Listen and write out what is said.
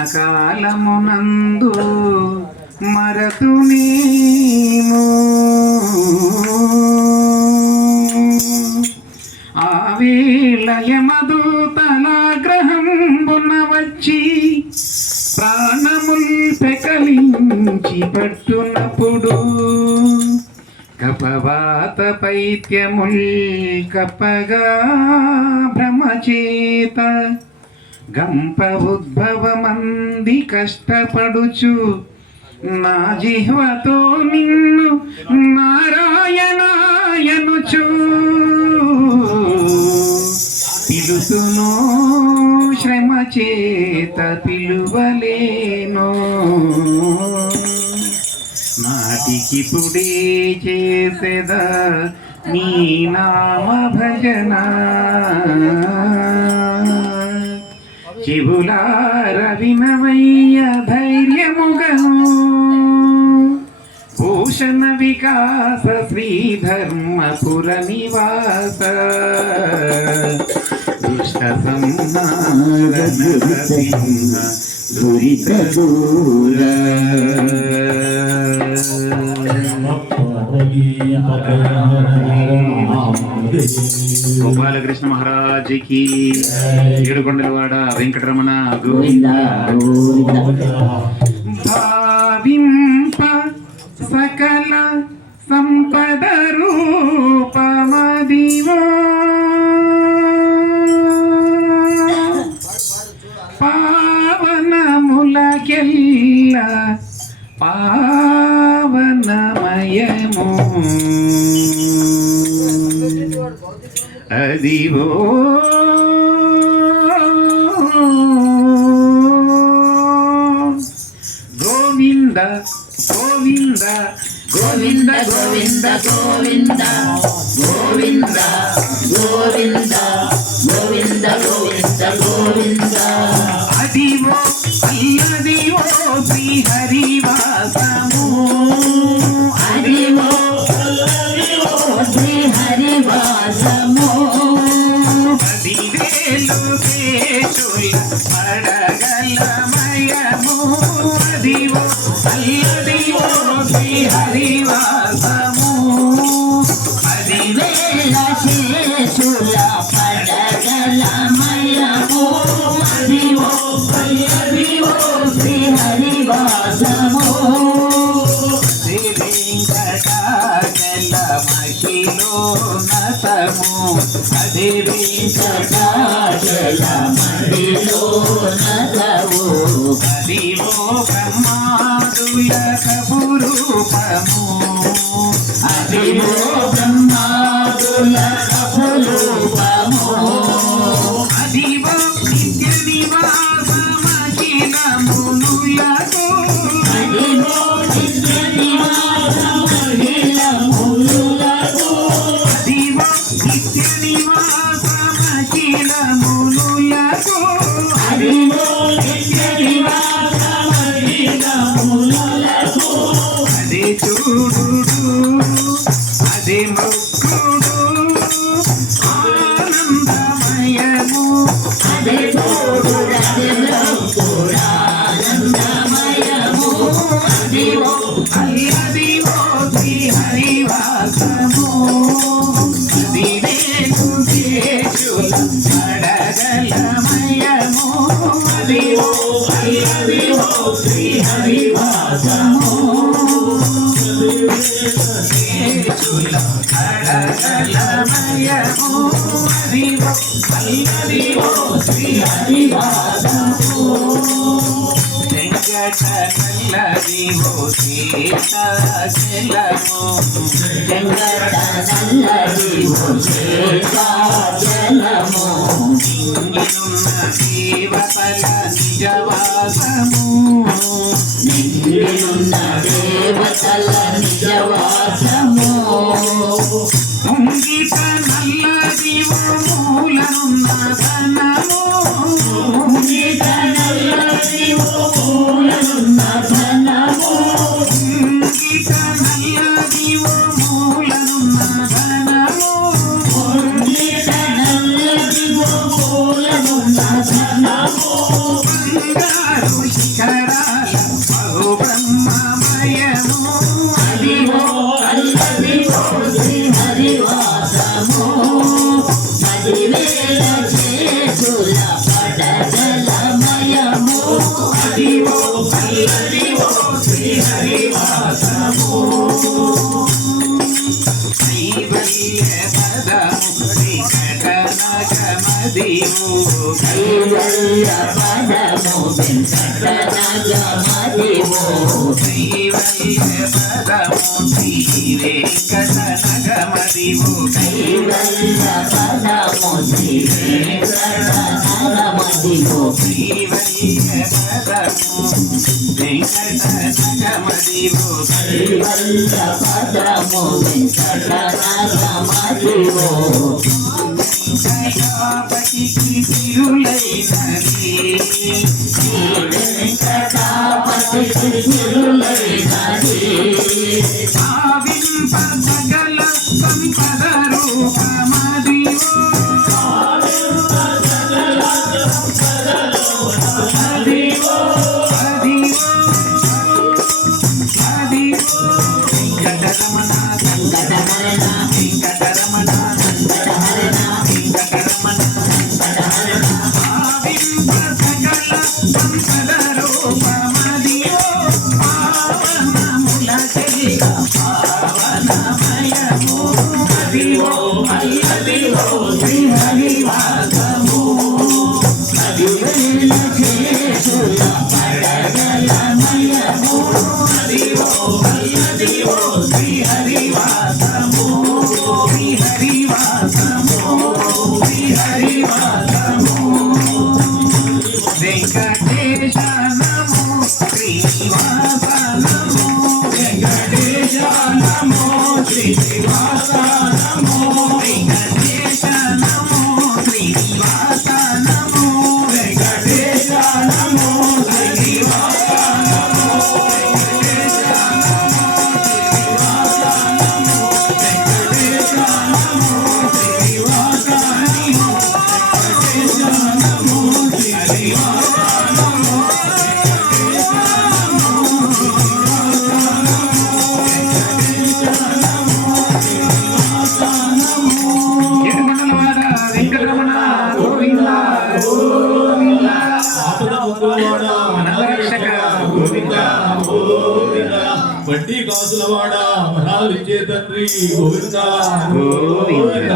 మరణకాలమునందు మరతునేమో ఆవేళ యమదూతలాగ్రహంబున వచ్చి ప్రాణముల్ పెకలించి పట్టునప్పుడు కపవాత పైత్యముల్ కప్పగా భ్రమచేత గంప ఉద్భవమంది కష్టపడుచు నా జిహ్వతో నిన్ను నారాయణాయనుచు పిలుసును శ్రమ చేత పిలువలేను నాటికిపుడే చేసేదా నీ నామ భజన చెవులార వినవయ్య ధైర్యముగను భూషణ వికాస శ్రీధర్మపుర నివాస దుష్ట సంహారణ సింహ దురిత దూర గోపాలకృష్ణ మహారాజుకి ఏడుకొండలవాడ వెంకటరమణ గోవింద భావింప సకల సంపద రూపమదివో పావనములకెల్ల పావనమయము అదివో గోవింద గోవింద గోవింద గోవింద గోవింద గోవింద గోవింద గోవింద గోవింద గోవింద అదివో అల్లదివో శ్రీహరివాసము అదివో అల్లదివో శ్రీహరివాసము అదివేలు దేశుల పడగలమయము అదివో అల్లదివో శ్రీహరివాసము అదివేల శేషుల పడగలమయము అదివో అల్లదివో శ్రీహరివాసము వెంకటాచలమహిలో నతము అదే వెంకటాచలమహిలో నతము అదివో బ్రహ్మాదుల కపురూపము అదివో బ్రహ్మాదుల కపురూపము అదివో నిత్య నివాసమఖిలమునులకు అదివో నిత్య నివాసమఖిలమునులకు అదివో నిత్య నివాసమఖిలమునులకు అదివో నిత్య నివాసమఖిలమునులకు అదే చూడు అదే మొక్కుడు ఆనందమయము అదే తోడు అదే ఆనందమయము అదివో అల్లదివో శ్రీహరివాసము అదివేలు దేశుల పడగలమయము అదివో అల్లదివో శ్రీహరివాసము దేశుల పడగలమయము అదివో అల్లదివో శ్రీహరివాసము వెంకటనల్లదివో సీతాచలము వెంకటనల్లదివో సీతాచలము నింగినున్న దేవతల నిజవాసము నిండినున్న దేవతల నిజవాసము ముంగిట నల్లదివో మూలనున్న ధనము ముంగిట నల్లదివో మూలనున్న ధనము ముంగిట నల్లదివో మూలనున్న ధనము ముంగిట నల్లదివో మూలనున్న ధనము బంగారు శిఖరాల బహు బ్రహ్మమయము అదివో అల్లదివో శ్రీ హరివాసము మదివేల చేసుల పడగలమయము అదివో అల్లదివో శ్రీ హరివాసము కైవల్య పదము వెంకటనగమదివు కైవల్య పదము వెంకటనగమదివు కైవల్య పదము శ్రీ వెంకటనగమదివు కైవల్య పదము శ్రీ వెంకటనగమదివు కైవల్య పదము వెంకటనగమదివు కైవల్య పదము వెంకటనగమదివు వెంకటాపతికి తిరులైనది వెంకటాపతికి తిరులైనది భావింప సకల సంపద రూపమదివో అదివో అదివో అదివో వెంకటరమణ వెంకటహరణ వెంకటరమణ వెంకటహరణ వెంకటరమణ భావింప సకల సంపద రూపమదివో పావనముల చరిత పావనమయము అదివో అల్లదివో శ్రీ హరివాసము మదివేల చేసుల పడగలమయము అదివో అల్లదివో శ్రీ హరివాసము శ్రీ హరివాసము శ్రీ హరివాసము వెంకటేశ నమో శ్రీనివాస నమో వెంకటేశ నమో శ్రీనివాస నమో వెంకటేశ నమో శ్రీనివాస నమో వెంకటేశ నమో శ్రీనివాస నమో వెంకటేశ నమో శ్రీనివాస నమో వెంకటేశ నమో శ్రీనివాస నమో వెంకటేశ నమో శ్రీనివాస నమో వెంకటరమణ వెంకటరమణ గోవింద గోవింద మనరక్షక గోవింద గోవింద వడ్డీ కాసులవాడ మనాలిచ్చే తండ్రి గోవింద గోవింద. గోవింద